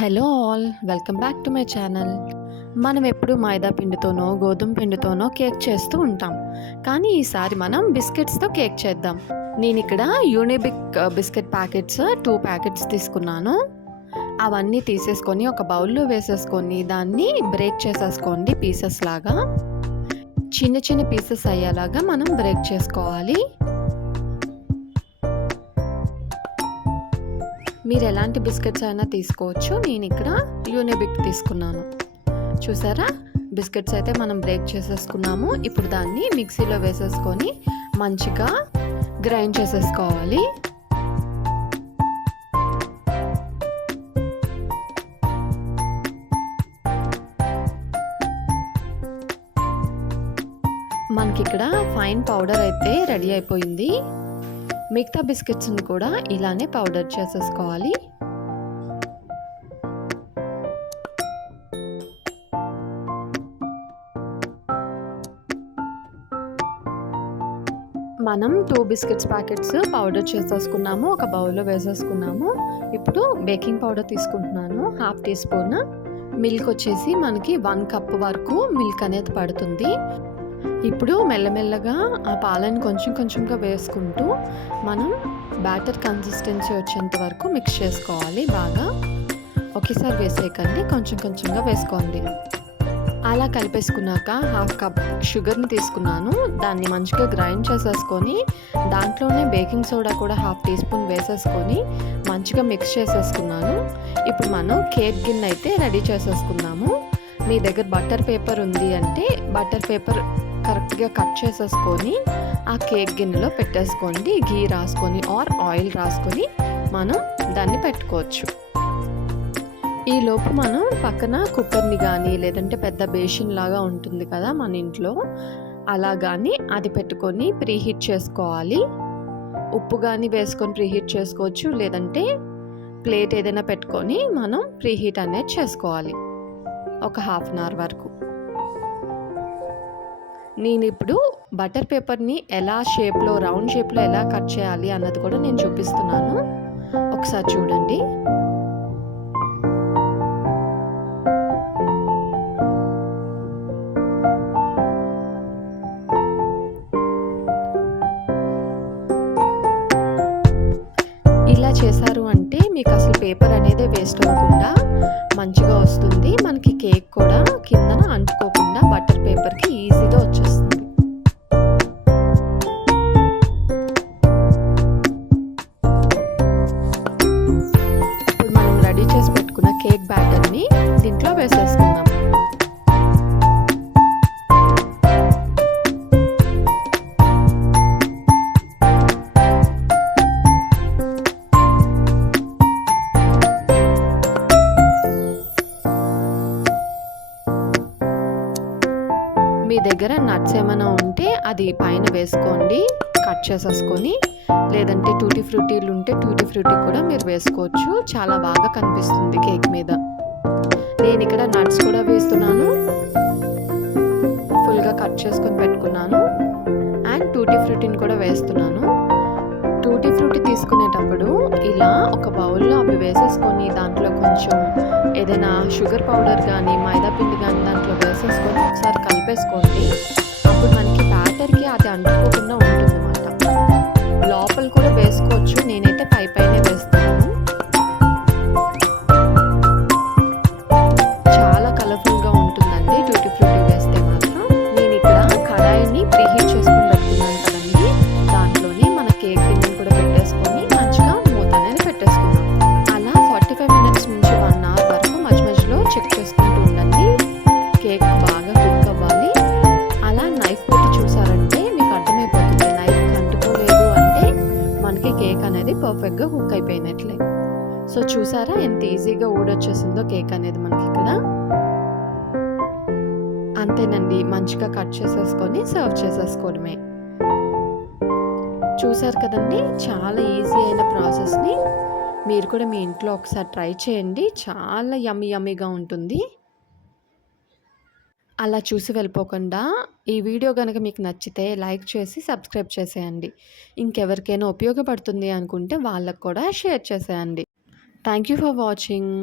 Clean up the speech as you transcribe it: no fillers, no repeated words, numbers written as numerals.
Hello all, welcome back to my channel. మనం ఎప్పుడు మైదా పిండితోనో గోధుమ పిండితోనో కేక్ చేస్తూ ఉంటాం, కానీ ఈసారి మనం బిస్కెట్స్తో కేక్ చేద్దాం. నేను ఇక్కడ యూనిబిక్ బిస్కెట్ ప్యాకెట్స్ 2 ప్యాకెట్స్ తీసుకున్నాను. అవన్నీ తీసేసుకొని ఒక బౌల్లో వేసేసుకొని దాన్ని బ్రేక్ చేసేసుకోండి. పీసెస్ లాగా చిన్న చిన్న పీసెస్ అయ్యేలాగా మనం బ్రేక్ చేసుకోవాలి. మీరు ఎలాంటి బిస్కెట్స్ అయినా తీసుకోవచ్చు. నేను ఇక్కడ యూనిబిక్ తీసుకున్నాను. చూసారా, బిస్కెట్స్ అయితే మనం బ్రేక్ చేసేసుకున్నాము. ఇప్పుడు దాన్ని మిక్సీలో వేసేసుకొని మంచిగా గ్రైండ్ చేసేసుకోవాలి. మనకి ఇక్కడ ఫైన్ పౌడర్ అయితే రెడీ అయిపోయింది. మిగతా బిస్కెట్స్ని కూడా ఇలానే పౌడర్ చేసేసుకోవాలి. మనం 2 బిస్కెట్స్ ప్యాకెట్స్ పౌడర్ చేసేసుకున్నాము. ఒక బౌల్లో వేసేసుకున్నాము. ఇప్పుడు బేకింగ్ పౌడర్ తీసుకుంటున్నాను. 1/2 టీ స్పూన్. మిల్క్ వచ్చేసి మనకి 1 కప్ వరకు మిల్క్ అనేది పడుతుంది. ఇప్పుడు మెల్లమెల్లగా ఆ పాలను కొంచెం కొంచెంగా వేసుకుంటూ మనం బ్యాటర్ కన్సిస్టెన్సీ వచ్చేంత వరకు మిక్స్ చేసుకోవాలి. బాగా ఒకేసారి వేసేయకండి, కొంచెం కొంచెంగా వేసుకోండి. అలా కలిపేసుకున్నాక 1/2 కప్ షుగర్ని తీసుకున్నాను. దాన్ని మంచిగా గ్రైండ్ చేసేసుకొని దాంట్లోనే బేకింగ్ సోడా కూడా 1/2 టీ స్పూన్ వేసేసుకొని మంచిగా మిక్స్ చేసేసుకున్నాను. ఇప్పుడు మనం కేక్ గిన్నె అయితే రెడీ చేసేసుకున్నాము. మీ దగ్గర బటర్ పేపర్ ఉంది అంటే బటర్ పేపర్ కరెక్ట్గా కట్ చేసేసుకొని ఆ కేక్ గిన్నెలో పెట్టేసుకోండి. గీ రాసుకొని ఆర్ ఆయిల్ రాసుకొని మనం దాన్ని పెట్టుకోవచ్చు. ఈలోపు మనం పక్కన కుక్కర్ని కానీ లేదంటే పెద్ద బేసిన్ లాగా ఉంటుంది కదా మన ఇంట్లో, అలా కానీ అది పెట్టుకొని ప్రీహీట్ చేసుకోవాలి. ఉప్పు కానీ వేసుకొని ప్రీహీట్ చేసుకోవచ్చు, లేదంటే ప్లేట్ ఏదైనా పెట్టుకొని మనం ప్రీహీట్ అనేది చేసుకోవాలి ఒక 1/2 అవర్ వరకు. నేను ఇప్పుడు బటర్ పేపర్ని ఎలా షేప్లో, రౌండ్ షేప్లో ఎలా కట్ చేయాలి అన్నది కూడా నేను చూపిస్తున్నాను. ఒకసారి చూడండి. ఇలా చేశారు అంటే మీకు అసలు పేపర్ అనేది వేస్ట్ అవ్వకుండా మంచిగా వస్తుంది. మనకి కేక్ కూడా కిందన అంటుకోకుండా బటర్ పేపర్కి ఈజీగా వచ్చేస్తుంది. ఇప్పుడు మనం రెడీ చేసి పెట్టుకున్న కేక్ బ్యాటర్ని దీంట్లో వేసేసుకుందాం. మీ దగ్గర నట్స్ ఏమైనా ఉంటే అది పైన వేసుకోండి, కట్ చేసేసుకొని. లేదంటే టూటీ ఫ్రూటీలు ఉంటే టూటీ ఫ్రూటీ కూడా మీరు వేసుకోవచ్చు. చాలా బాగా కనిపిస్తుంది కేక్ మీద. నేను ఇక్కడ నట్స్ కూడా వేస్తున్నాను. ఫుల్గా కట్ చేసుకొని పెట్టుకున్నాను. అండ్ టూటీ ఫ్రూటీని కూడా వేస్తున్నాను. టూటీ ఫ్రూటీ తీసుకునేటప్పుడు ఇలా ఒక బౌల్లో అవి వేసేసుకొని దాంట్లో కొంచెం ఏదైనా షుగర్ పౌడర్ కానీ మైదా పిండి కానీ దాంట్లో వేసేసుకొని ఒకసారి కలిపేసుకోండి. అప్పుడు మనకి బ్యాటర్కి అది అంటుకోకుండా ఉంటుందన్నమాట. లోపల కూడా వేసుకోవచ్చు, నేనైతే పైనే వేస్తున్నాను. చాలా కలర్ఫుల్గా ఉంటుందండి టూటీ ఫ్రూటీ వేస్తే మాత్రం. నేను ఇక్కడ కడాయిని ప్రీహీట్ చేసుకొని పెట్టుకున్నాను కదండి, దాంట్లోనే మన కేక్ గిన్నెని కూడా పెట్టేసుకొని మంచిగా మూత అనేది పెట్టేసుకున్నాం. అలా 45 మినిట్స్ నుంచి 1 అవర్ వరకు మధ్య మధ్యలో చెక్ చేసుకుంటూ ఉండండి. కేక్ బాగా కుక్ అవ్వాలి. అలా నైఫ్ పెట్టి చూసారంటే మీకు అర్థమైపోతుంది. నైఫ్ అంటుకోలేదు అంటే మనకి కేక్ అనేది పర్ఫెక్ట్గా కుక్ అయిపోయినట్లే. సో చూసారా ఎంత ఈజీగా ఊడొచ్చేసిందో కేక్ అనేది మనకి ఇక్కడ. అంతేనండి, మంచిగా కట్ చేసేసుకొని సర్వ్ చేసేసుకోవడమే. చూసారు కదండి, చాలా ఈజీ అయిన ప్రాసెస్ని మీరు కూడా మీ ఇంట్లో ఒకసారి ట్రై చేయండి. చాలా యమ్మీగా ఉంటుంది. అలా చూసి వెళ్ళిపోకుండా ఈ వీడియో కనుక మీకు నచ్చితే లైక్ చేసి సబ్స్క్రైబ్ చేసేయండి. ఇంకెవరికైనా ఉపయోగపడుతుంది అనుకుంటే వాళ్ళకు కూడా షేర్ చేసేయండి. Thank you for watching.